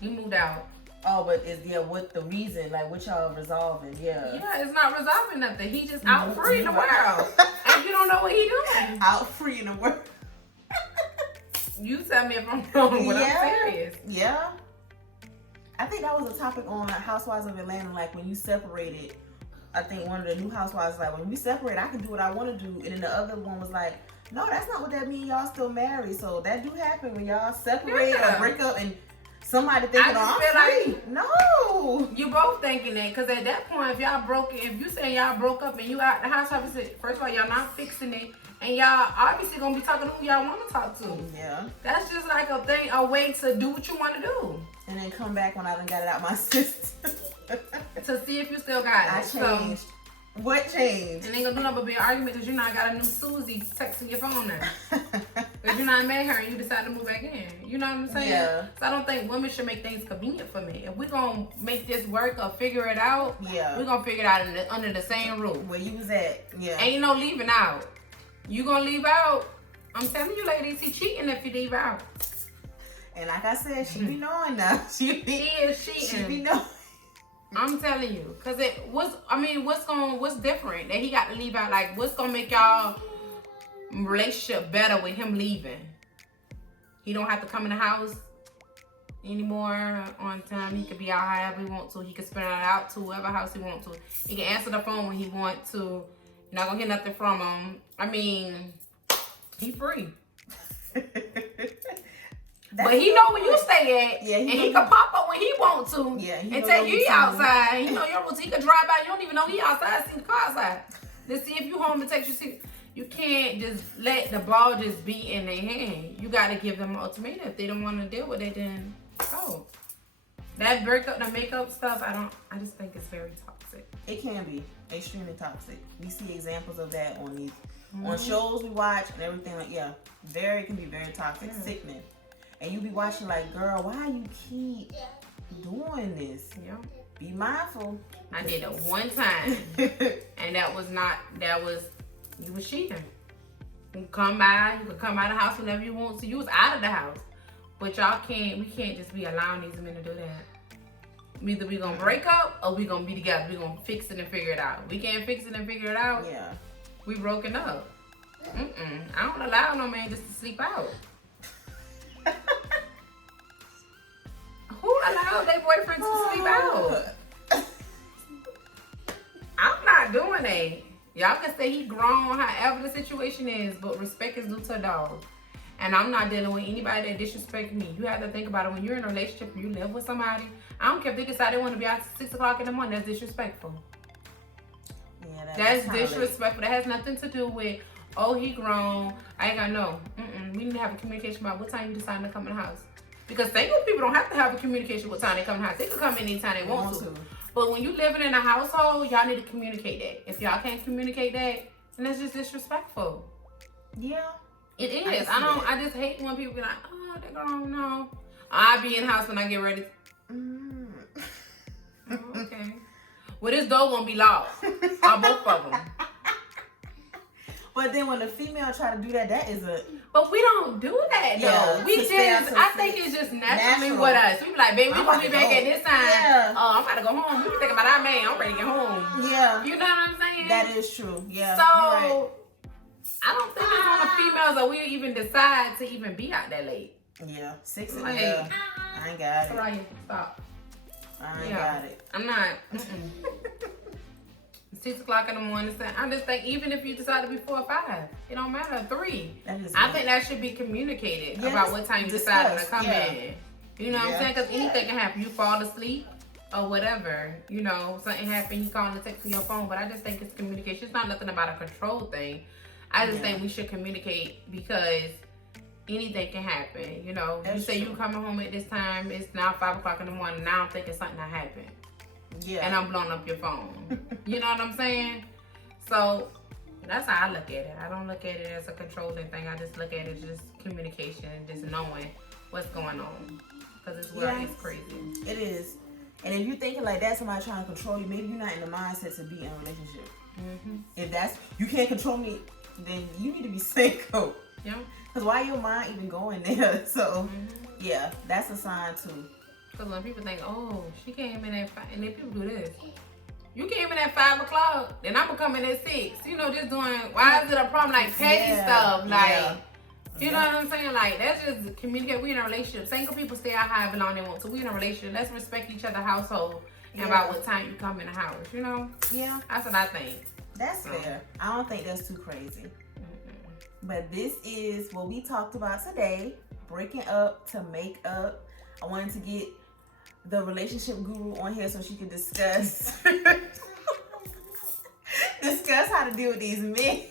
he moved out. Oh, but what the reason? Like what y'all resolving? Yeah. Yeah, it's not resolving nothing. He just out free in the world. And you don't know what he doing. Out free in the world. You tell me if I'm wrong, but I'm serious. Yeah. I think that was a topic on Housewives of Atlanta. Like when you separated, I think one of the new housewives was like, when we separate, I can do what I want to do. And then the other one was like, no, that's not what that means. Y'all still married. So that do happen when y'all separate or break up and somebody thinking, oh, I'm free. Like, no. You both thinking that. Because at that point, if you say y'all broke up and you out the house, first of all, y'all not fixing it. And y'all obviously gonna be talking to who y'all want to talk to. Yeah. That's just like a way to do what you want to do. And then come back when I done got it out my system. To see if you still got it. I changed. So, what changed? And ain't gonna do nothing but be an argument because you not got a new Susie texting your phone now. Because you not met her and you decided to move back in. You know what I'm saying? Yeah. So I don't think women should make things convenient for me. If we gonna make this work or figure it out, we're gonna figure it out under the same roof. Where you was at, Ain't no leaving out. You gonna leave out? I'm telling you, ladies, he cheating if you leave out. And like I said, she be knowing now. She is cheating. She be knowing. I'm telling you, cause what's different that he got to leave out? Like, what's gonna make y'all relationship better with him leaving? He don't have to come in the house anymore on time. He could be out however he want to. He could spend it out to whoever house he want to. He can answer the phone when he want to. You're not gonna get nothing from him. I mean, he free. But he know where you stay at, and he can pop up when he want to, and tell you he outside. He know your routine. He can drive by. You don't even know he outside. See the car outside. Let's see if you home to text you. See, you can't just let the ball just be in their hand. You got to give them an ultimatum. If they don't want to deal with it, then go. That breakup, the makeup stuff, I just think it's very toxic. It can be extremely toxic. We see examples of that on these on shows we watch and everything. Like it can be very toxic, sickening. And you be watching like, girl, why you keep doing this? Yeah. Be mindful. I did it one time. And you was cheating. You could come by the house whenever you want to. You was out of the house. But we can't just be allowing these men to do that. Either we gonna break up or we gonna be together. We gonna fix it and figure it out. We can't fix it and figure it out. Yeah. We broken up. I don't allow no man just to sleep out. Who allowed their boyfriend to sleep out? I'm not doing that. Y'all can say he grown, however the situation is, but respect is due to a dog. And I'm not dealing with anybody that disrespect me. You have to think about it. When you're in a relationship and you live with somebody, I don't care if they decide they want to be out at 6 o'clock in the morning. That's disrespectful. Yeah, that's disrespectful. That has nothing to do with, oh, he grown. I ain't got no. We need to have a communication about what time you decide to come in the house. Because single people don't have to have a communication what time they come in the house. They can come in anytime they want to. But when you living in a household, y'all need to communicate that. If y'all can't communicate that, then that's just disrespectful. Yeah. It is. I just hate when people be like, oh, they grown. No. I be in the house when I get ready. Okay. Well, this door won't be locked. Both of them. But then when the female try to do that, that is a... But we don't do that, though. I think it's just naturally with us. We be like, baby, we gonna be back at this time. Yeah. Oh, I'm about to go home. We be thinking about our man. I'm ready to get home. Yeah. You know what I'm saying? That is true. Yeah. So, right. I don't think it's on the females that we even decide to even be out that late. Yeah. 6 and I ain't got it. Soraya, stop. I ain't got it. I'm not. 6 o'clock in the morning. I just think even if you decide to be 4 or 5, it don't matter. 3. I think that should be communicated about what time you decide to come in. You know what I'm saying? Because anything can happen. You fall asleep or whatever. You know, something happened. You call and text to your phone. But I just think it's communication. It's not nothing about a control thing. I just think we should communicate because anything can happen. You know, you say you coming home at this time. It's now 5 o'clock in the morning. Now I'm thinking something that happened. Yeah. And I'm blowing up your phone. You know what I'm saying? So that's how I look at it. I don't look at it as a controlling thing. I just look at it as just communication and just knowing what's going on. Because this world is crazy. It is. And if you're thinking like that, somebody trying to control you, maybe you're not in the mindset to be in a relationship. If that's, you can't control me, then you need to be single. Yeah. Because why your mind even going there? So, yeah, that's a sign too. Because when people think, oh, she came in at 5, and then people do this. You came in at 5 o'clock, then I'm coming at 6. You know, just doing, why is it a problem? Like, petty stuff. Like, you know what I'm saying? Like, that's just communicate. We in a relationship. Single people stay out however long they want. So we in a relationship. Let's respect each other's household and about what time you come in the house, you know? Yeah. That's what I think. That's fair. I don't think that's too crazy. But this is what we talked about today. Breaking up to make up. I wanted to get the relationship guru on here so she can discuss how to deal with these men.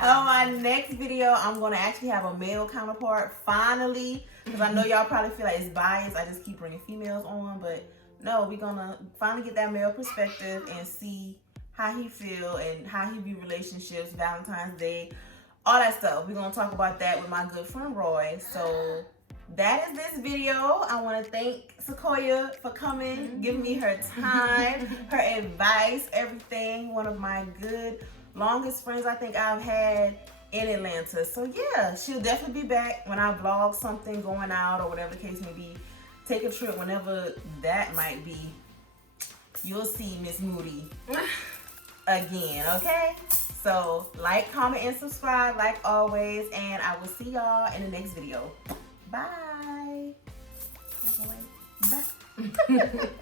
On my next video, I'm going to actually have a male counterpart, finally. Because I know y'all probably feel like it's biased. I just keep bringing females on. But no, we're going to finally get that male perspective and see how he feel and how he view relationships, Valentine's Day, all that stuff. We're going to talk about that with my good friend Roy. So that is this video. I want to thank Sequoia for coming, giving me her time, her advice, everything. One of my good, longest friends I think I've had in Atlanta. So yeah, she'll definitely be back when I vlog something going out or whatever the case may be. Take a trip whenever that might be. You'll see Miss Moody again, okay? So like, comment, and subscribe like always, and I will see y'all in the next video. Bye. Bye.